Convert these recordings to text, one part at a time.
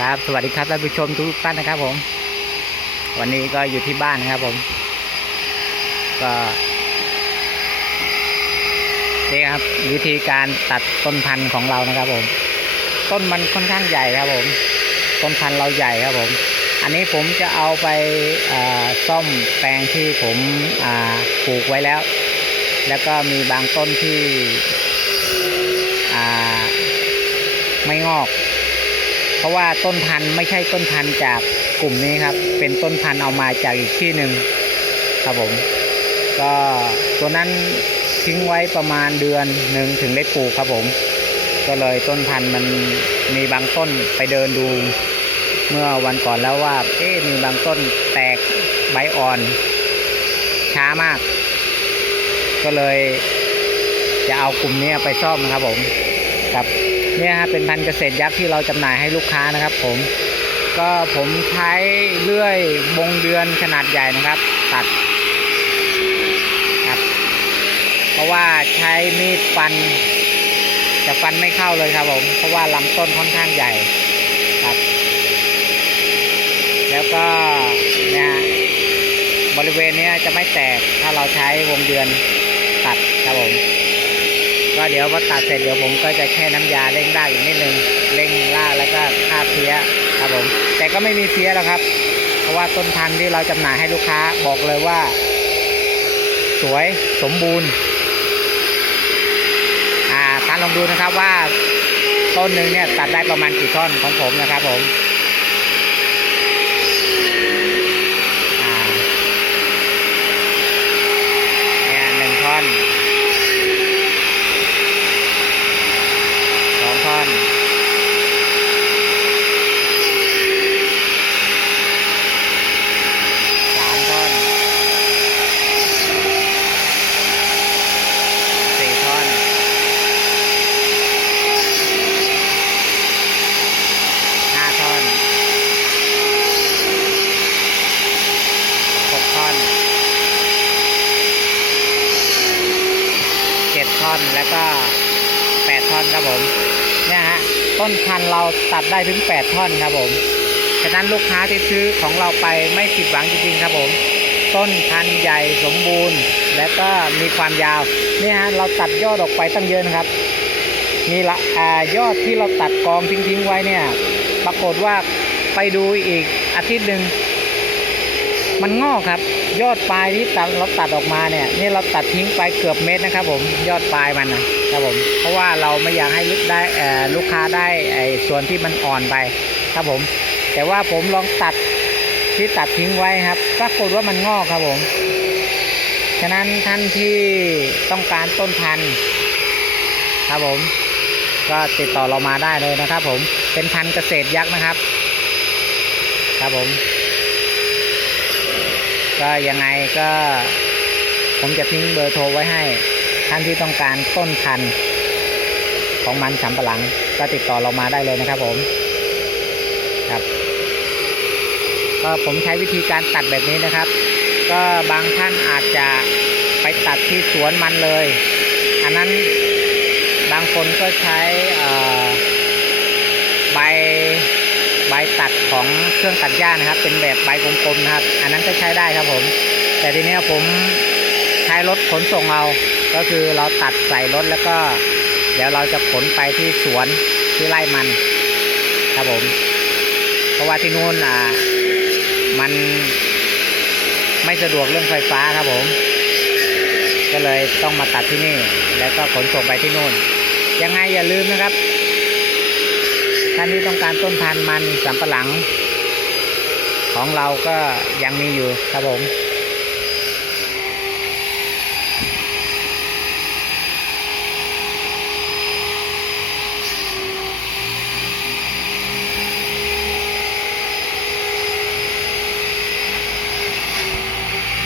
ครับ สวัสดีครับท่านผู้ชมทุกท่านนะครับผม วันนี้ก็อยู่ที่บ้านนะครับผม ก็นี่ครับ วิธีการตัดต้นพันธุ์ของเรานะครับผม ต้นมันค่อนข้างใหญ่ครับผม ต้นพันธุ์เราใหญ่ครับผม อันนี้ผมจะเอาไปซ่อมแปลงที่ผมปลูกไว้แล้ว แล้วก็มีบางต้นที่ไม่งอก เพราะว่าต้นพันธุ์ไม่ใช่ต้นพันธุ์จากกลุ่มนี้ครับ เป็นต้นพันธุ์เอามาจากอีกที่หนึ่งครับผม ก็ตัวนั้นทิ้งไว้ประมาณเดือนหนึ่งถึงได้ปลูกครับผม ก็เลยต้นพันธุ์มันมีบางต้นไปเดินดู เมื่อวันก่อนแล้วว่า เอ๊ะมีบางต้นแตกใบอ่อน ช้ามาก ก็เลยจะเอากลุ่มนี้ไปซ่อมครับผม ครับเนี่ยฮะเป็นพันธุ์เกษตรยักษ์ที่เราจำหน่ายให้ลูกค้านะครับ ผมก็ผมใช้เลื่อยบงเดือนขนาดใหญ่นะครับ ตัดครับ เพราะว่าใช้มีดฟันจะฟันไม่เข้าเลยครับผมเพราะว่าลำต้นค่อนข้างใหญ่ครับ แล้วก็เนี่ยบริเวณนี้จะไม่แตกถ้าเราใช้วงเดือนตัดครับผม ก็เดี๋ยวพอตัดเสร็จเดี๋ยวผมก็จะแค่น้ำยาเร่งได้อีกนิดนึงเร่งล่ากแล้วก็ฆ่าเพี้ยครับผมแต่ก็ไม่มีเพี้ยแล้วครับ เพราะว่าต้นพันธุ์ที่เราจำหน่ายให้ลูกค้าบอกเลยว่า สวยสมบูรณ์อ่าท่านลองดูนะครับว่าต้นหนึ่งเนี่ยตัดได้ประมาณกี่ท่อนของผมนะครับผม อ่าเนี่ยหนึ่งท่อนสองท่อนสามท่อนสี่ท่อนห้าท่อนหกท่อนเจ็ดท่ อนแล้วก็แปดท่อนครับผมเนี่ยฮะต้นพันเราตัดได้ถึงแปดท่อนครับผมฉะนั้นลูกค้าที่ซื้อของเราไปไม่ผิดหวังจริงๆครับผม ต้นพันใหญ่สมบูรณ์ และก็มีความยาวเนี่ยฮะเราตัดยอดออกไปตั้งเยอะนะครับนี่ละอายอดที่เราตัดกองทิ้งๆไว้เนี่ย ปรากฏว่าไปดูอีกอาทิตย์หนึ่ง มันงอกครับ ยอดปลายที่ตัดเราตัดออกมาเนี่ยนี่เราตัดทิ้งไปเกือบเม็ดนะครับ ผมยอดปลายมันนะครับผมเพราะว่าเราไม่อยากให้ลูกได้ลูกค้าได้ไอ้ส่วนที่มันอ่อนไปครับผม แต่ว่าผมลองตัดที่ตัดทิ้งไว้ครับปรากฏว่ามันงอกครับผมฉะนั้นท่านที่ต้องการต้นพันธุ์ครับผม ก็ติดต่อเรามาได้เลยนะครับ ผมเป็นพันธุ์เกษตรยักษ์นะครับ ครับผม ก็ยังไงก็ ผมจะทิ้งเบอร์โทรไว้ให้ ท่านที่ต้องการต้นพันธุ์ของมันสำปะหลัง ก็ติดต่อเรามาได้เลยนะครับผมครับ ก็ผมใช้วิธีการตัดแบบนี้นะครับ ก็บางท่านอาจจะไปตัดที่สวนมันเลย อันนั้นบางคนก็ใช้ใบ ใบตัดของเครื่องตัดหญ้านะครับ เป็นแบบใบกลมๆนะครับ อันนั้นก็ใช้ได้ครับผม แต่ทีนี้ผมใช้รถขนส่งเอาก็คือเราตัดใส่รถแล้วก็ เดี๋ยวเราจะขนไปที่สวนที่ไร่มันครับผม เพราะว่าที่นู่นอ่ามันไม่สะดวกเรื่องไฟฟ้าครับผม ก็เลยต้องมาตัดที่นี่ แล้วก็ขนส่งไปที่นู่นยังไงอย่าลืมนะครับ ท่านที่ต้องการต้นพันธุ์มันสำปะหลัง ของเราก็ยังมีอยู่ครับผม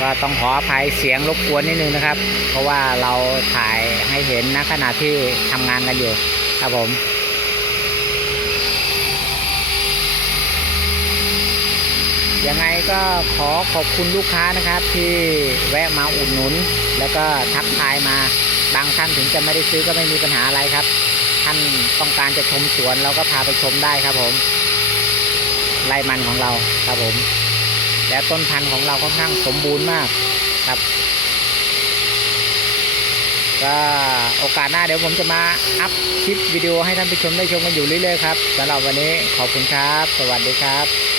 ก็ต้องขออภัยเสียงรบกวนนิดนึงนะครับ เพราะว่าเราถ่ายให้เห็นนะขณะที่ทำงานกันอยู่ครับผม ยังไงก็ขอขอบคุณลูกค้านะครับ ที่แวะมาอุดหนุน แล้วก็ทักทายมาบางท่านถึงจะไม่ได้ซื้อก็ไม่มีปัญหาอะไรครับ ท่านต้องการจะชมสวนเราก็พาไปชมได้ครับผมไร่มันของเราครับผม และต้นพันธุ์ของเราค่อนข้างสมบูรณ์มากครับ ก็โอกาสหน้าเดี๋ยวผมจะมาอัพคลิปวิดีโอให้ท่านผู้ชมได้ชมกันอยู่เรื่อยๆครับสำหรับวันนี้ขอบคุณครับ สวัสดีครับ